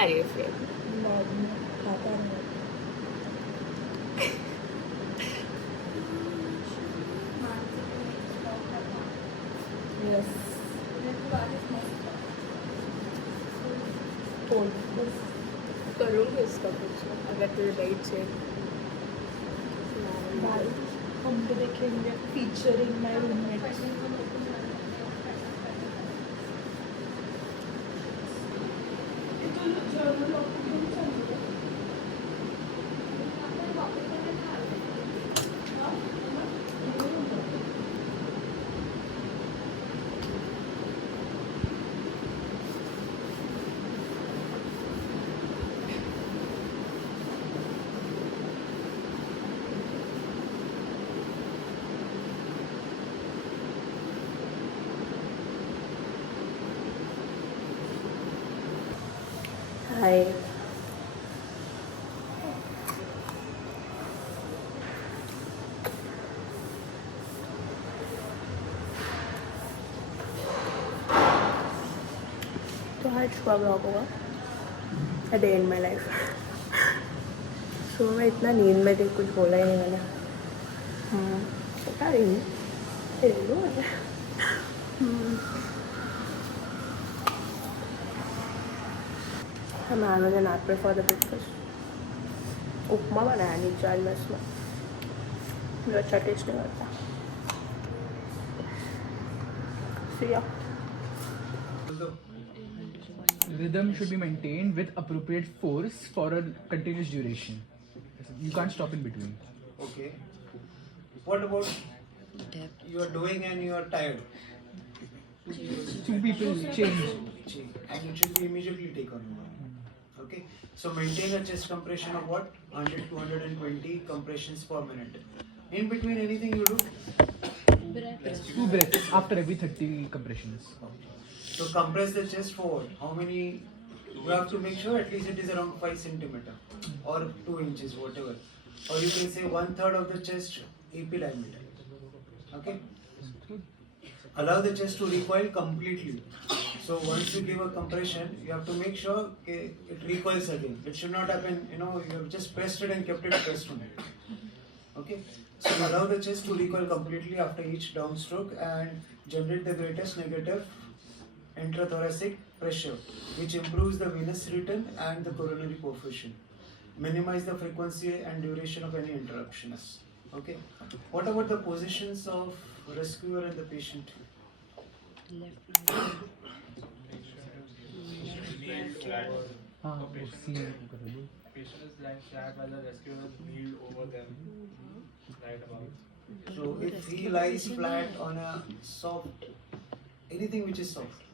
क्या है ये फिर? खाता नहीं। यस करूँगी इसका कुछ अगर तुझे लाइट से भाई हम तो देखेंगे फीचरिंग माय रूममेट। हाय। तो आज का ब्लॉग होगा a day in my life. सुबह में इतना नींद में थी कुछ बोला ही नहीं मैंने। बता रही हूँ हम Amazon ऐप पे फॉर द ब्रेकफास्ट उपमा बनाया नीचे आज मेस में, जो अच्छा टेस्ट नहीं करता। Siya Rhythm should be maintained with appropriate force for a continuous duration. You can't stop in between. Okay. What about you are doing and you are tired? Two people change. And it should be immediately taken over. Okay. So maintain a chest compression of what? 100 to 120 compressions per minute. In between anything you do? Two breaths after every 30 compressions. So compress the chest forward. How many? You have to make sure at least it is around 5 centimeter or 2 inches, whatever. Or you can say 1/3 of the chest AP diameter. Okay. Allow the chest to recoil completely. So once you give a compression, you have to make sure it recoils again. It should not happen. You have just pressed it and kept it pressed on it. Okay. So allow the chest to recoil completely after each downstroke and generate the greatest negative intrathoracic pressure, which improves the venous return and the coronary perfusion. Minimize the frequency and duration of any interruptions. Okay. What about the positions of rescuer and the patient? Patient is lying flat while the rescuer is kneeled over them, right above. So if he lies flat on a soft, anything which is soft.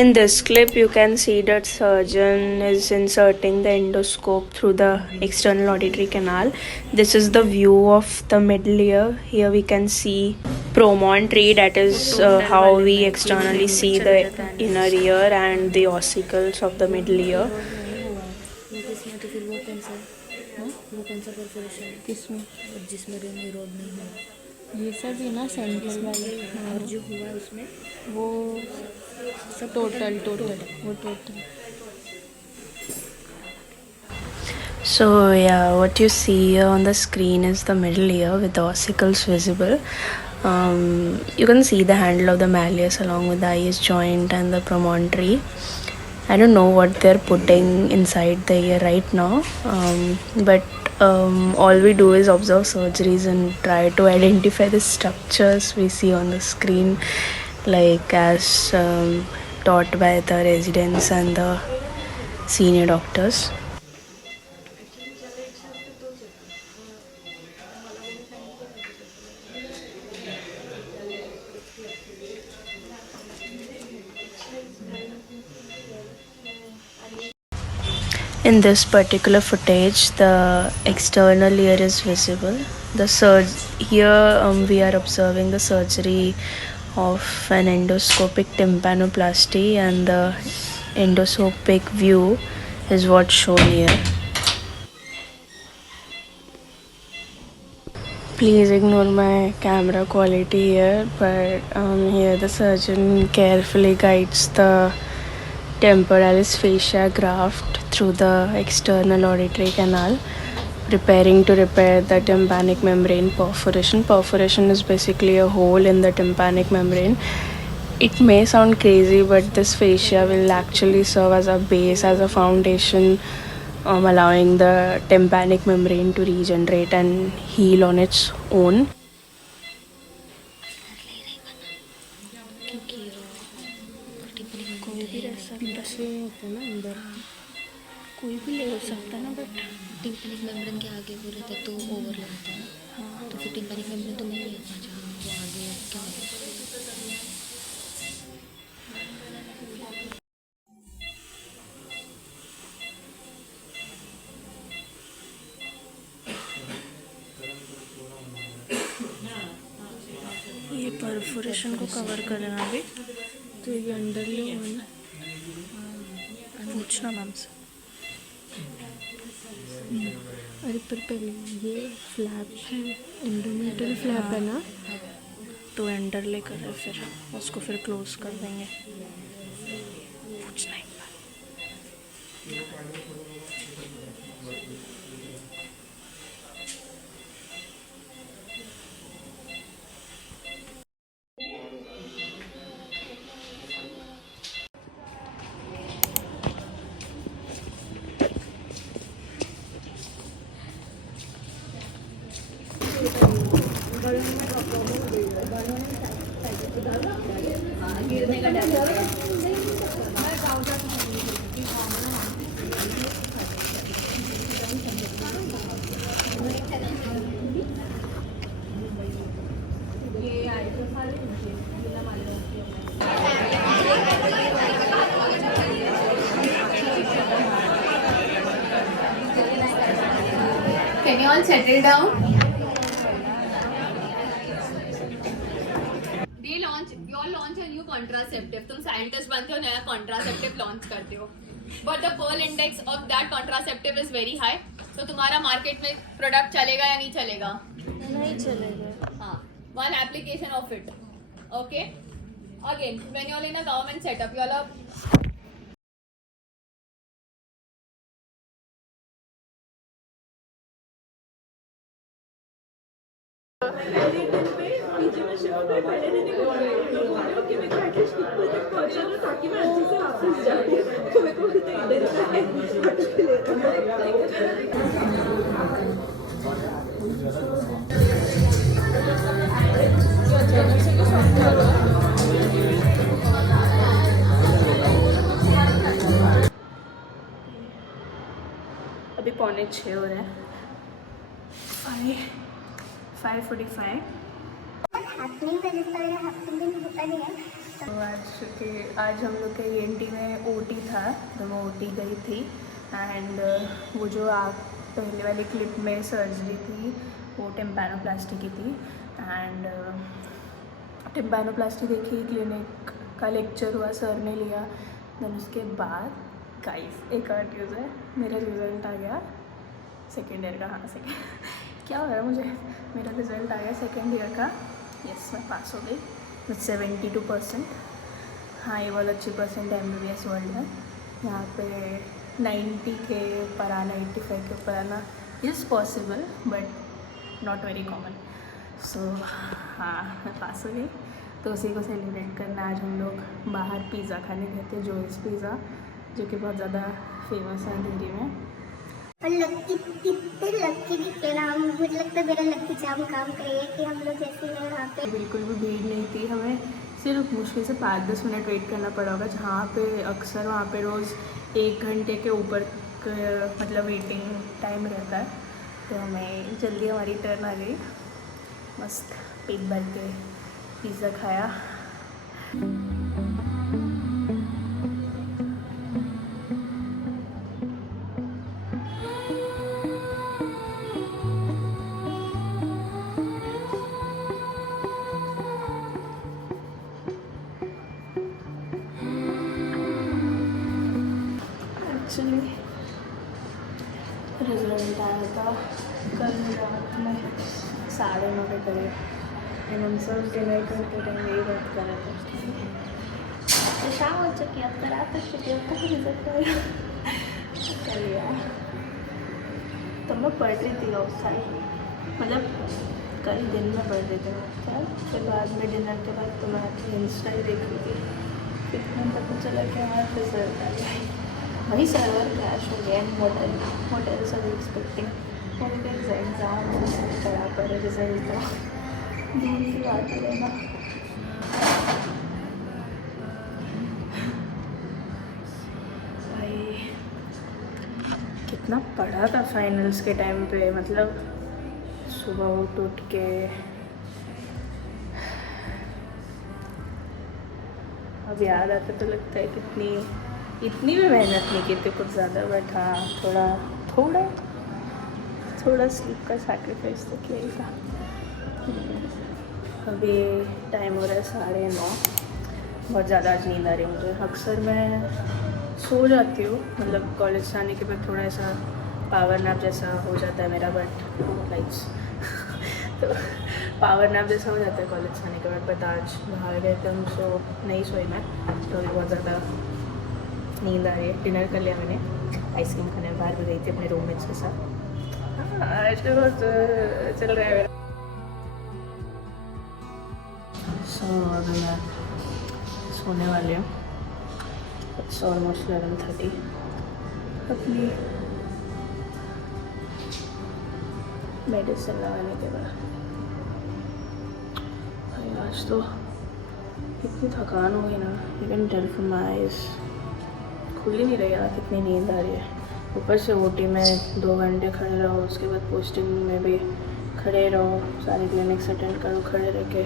In this clip, you can see that surgeon is inserting the endoscope through the external auditory canal. This is the view of the middle ear. Here we can see promontory, that is how we externally see the inner ear, and the ossicles of the middle ear. किसमें? जिसमें रोड नहीं है ये सब ही ना सेंट्रल वाले। और जो हुआ उसमें वो सब टोटल वो total. So yeah, what you see here on the screen is the middle ear with the ossicles visible. You can see the handle of the malleus along with the IS joint and the promontory. I don't know what they're putting inside the ear right now, but all we do is observe surgeries and try to identify the structures we see on the screen, like as taught by the residents and the senior doctors. In this particular footage, the external ear is visible. Here we are observing the surgery of an endoscopic tympanoplasty, and the endoscopic view is what's shown here. Please ignore my camera quality here, but here the surgeon carefully guides the temporalis fascia graft through the external auditory canal, preparing to repair the tympanic membrane perforation. Perforation is basically a hole in the tympanic membrane. It may sound crazy, but this fascia will actually serve as a base, as a foundation, allowing the tympanic membrane to regenerate and heal on its own. कोई भी रह सकता है ना अंदर, कोई भी ले सकता है ना, बट टिम्पनिक मेम्ब्रेन के आगे वो रहता है तो ओवर लगता है। हाँ, तो फिर टिम्पनिक मेम्ब्रेन तो नहीं लेना जहाँ वो आगे क्या लगेगा। ये परफोरेशन को कवर करना भी, तो ये अंडर ले पूछना मैम से। अरे पर पहले ये फ्लैप है, एंडोमेट्रियल फ्लैप है ना, तो अंडर लेकर है, फिर उसको फिर क्लोज कर देंगे। पूछना एक बार। Can you all settle down? You all launch a new contraceptive. तुम साइंटिस्ट बनते हो, नया contraceptive लॉन्च करते हो, but the pearl index of that contraceptive is very high. तो तुम्हारा मार्केट में प्रोडक्ट चलेगा या नहीं चलेगा? नहीं चलेगा। हाँ, one application of it. Okay. Again, when you all in a government setup, you all are अभी 5:45 हो रहे हैं। 5:45। तो आज हम लोग के ENT में OT था, तो मैं OT गई थी। एंड वो जो आप पहले वाली क्लिप में सर्जरी थी वो टिम्पैनोप्लास्टी की थी। एंड टिम्पैनोप्लास्टी देखी, क्लिनिक का लेक्चर हुआ, सर ने लिया। देन उसके बाद गाइस एक और न्यूज़ है, मेरा रिज़ल्ट आ गया सेकेंड ईयर का। हाँ सेकेंड क्या हो रहा है मुझे, मेरा रिज़ल्ट आ गया सेकेंड ईयर का। यस, मैं पास हो गई विथ 72%। हाँ, ये बहुत अच्छी परसेंट MBBS वर्ल्ड है। यहाँ पे 90 के ऊपर आना, 85 के ऊपर आना is possible but not very common. So हाँ, मैं पास हो गई। तो उसी को सेलिब्रेट करना आज हम लोग बाहर पिज़्ज़ा खाने गए थे, जोइस पिज़्ज़ा, जो कि बहुत ज़्यादा फेमस है दिल्ली में। और लक्की कितने लक्की दिखते ना हम, मुझे लगता है मेरा लक्की चाम काम करेगा कि हम लोग जैसे हैं वहाँ पे। बिल्कुल भी भीड़ नहीं थी, हमें सिर्फ मुश्किल से 5-10 मिनट वेट करना पड़ा होगा, जहाँ पे अक्सर वहाँ पे रोज़ 1 घंटे के ऊपर मतलब वेटिंग टाइम रहता है। तो हमें जल्दी हमारी टर्न आ गई, मस्त पेट भर के पिज़्ज़ा खाया। एक्चुअली रिजल्ट आया था कल रात में 9:30 के करीब, एंड हम सब डिनर करते टाइम यही बात कर रहे थे। तो शाम हो चुकी है, अब तो रात तक छुट्टी, अब तक रिजल्ट आएगा। चलिए, तो मैं पढ़ रही थी आउटसाइड, मतलब कल दिन में पढ़ रही थी मैं, फिर बाद में डिनर के बाद तो मैं इंस्टा ही देख रही थी, फिर मैं पता चला कि हमारा रिजल्ट आ गया। वही सर्वर क्रैश हो गया, होटल सब एक्सपेक्टिंग उनके एग्ज़ाम करा पर रिजल्ट तो दूर की बात है ना। भाई कितना पढ़ा था फाइनल्स के टाइम पे, मतलब सुबह उठ के अब याद आता तो लगता है इतनी भी मेहनत नहीं की थी कुछ ज़्यादा, बट हाँ थोड़ा स्लीप का सैक्रिफाइस तो किया ही था। अभी टाइम हो रहा है 9:30, बहुत ज़्यादा आज नींद आ रही है मुझे। अक्सर मैं सो जाती हूँ, मतलब कॉलेज से आने के बाद थोड़ा ऐसा पावर नैप जैसा हो जाता है मेरा, बट लाइक्स तो पावर नैप जैसा हो जाता है कॉलेज से आने के बाद, बट आज बाहर गए थे हम, सो नहीं सोई मैं, तो अभी बहुत ज़्यादा नींद आ रही है। डिनर कर लिया मैंने, आइसक्रीम खाने बाहर भी गई थी अपने रूममेट्स के साथ। आज तो बहुत चल रहा है मेरा। सो अभी मैं सोने वाली हूँ, इट्स ऑलमोस्ट 11:30। अपनी मेडिसिन लगाने के बाद आज तो इतनी थकान हो गई ना, you can tell from my eyes, खुल ही नहीं रही यार, कितनी नींद आ रही है। ऊपर से ओटी में 2 घंटे खड़े रहो, उसके बाद पोस्टिंग में भी खड़े रहो, सारे क्लिनिक्स अटेंड करो खड़े रह के,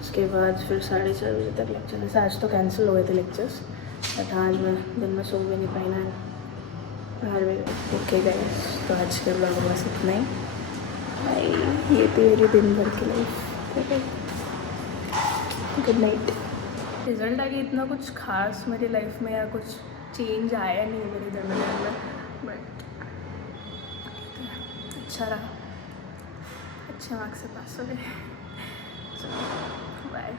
उसके बाद फिर 4:30 बजे तक लेक्चर। जैसे आज तो कैंसिल हो गए थे लेक्चर्स, बट आज मैं दिन में सो भी नहीं पाई ना, बाहर भी ओके गए। तो आज के ब्लॉग बस इतना ही भाई, ये थी मेरी दिन भर की लाइफ। Good night. रिजल्ट आगे इतना कुछ खास मेरी लाइफ में या कुछ चेंज आया नहीं मेरी ज़िंदगी में, बट अच्छा रहा, अच्छे मार्क्स से पास हो गए। बाय।